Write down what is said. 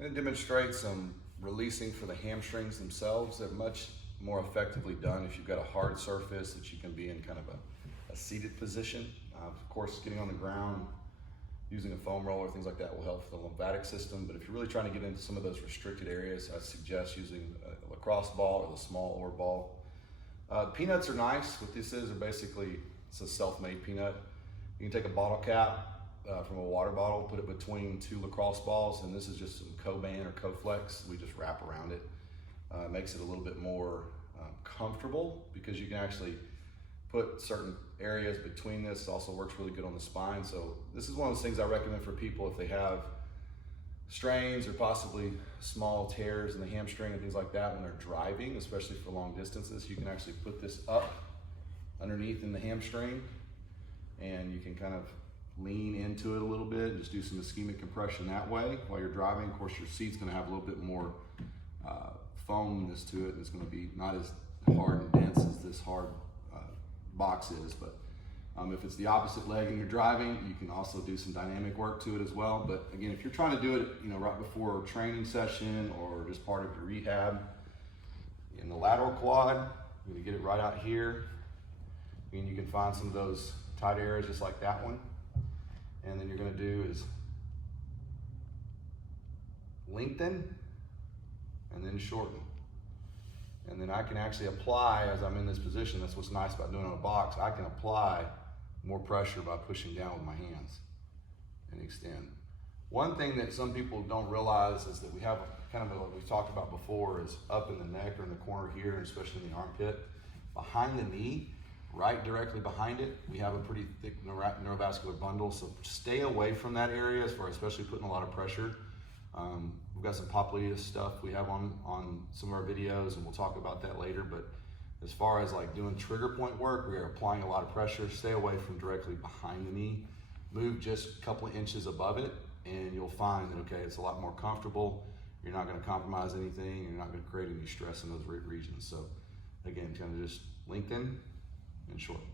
And it demonstrates some releasing for the hamstrings themselves. They're much more effectively done if you've got a hard surface that you can be in kind of a seated position. Of course, getting on the ground, using a foam roller, things like that will help the lymphatic system. But if you're really trying to get into some of those restricted areas, I suggest using a lacrosse ball or the small oar ball. Peanuts are nice. What this is, it's a self-made peanut. You can take a bottle cap from a water bottle, put it between two lacrosse balls, and this is just some Coban or Coflex. We just wrap around it. Makes it a little bit more comfortable because you can actually put certain areas between this. Also works really good on the spine. So this is one of those things I recommend for people if they have strains or possibly small tears in the hamstring and things like that when they're driving, especially for long distances. You can actually put this up underneath in the hamstring and you can kind of lean into it a little bit and just do some ischemic compression that way while you're driving. Of course, your seat's gonna have a little bit more foamness to it, and it's gonna be not as hard and dense as this hard box is. But if it's the opposite leg and you're driving, you can also do some dynamic work to it as well. But again, if you're trying to do it, right before a training session or just part of your rehab, in the lateral quad, you're gonna get it right out here. And you can find some of those tight areas just like that one. And then you're gonna do is lengthen and then shorten. And then I can actually apply as I'm in this position. That's what's nice about doing it on a box. I can apply more pressure by pushing down with my hands and extend. One thing that some people don't realize is that we have what we've talked about before is up in the neck or in the corner here, and especially in the armpit. Behind the knee, right directly behind it, we have a pretty thick neurovascular bundle, so stay away from that area as far as especially putting a lot of pressure. We've got some popliteus stuff we have on some of our videos, and we'll talk about that later. But as far as like doing trigger point work, we are applying a lot of pressure. Stay away from directly behind the knee. Move just a couple of inches above it, and you'll find that, okay, it's a lot more comfortable. You're not gonna compromise anything. You're not gonna create any stress in those regions. So again, kind of just lengthen and shorten.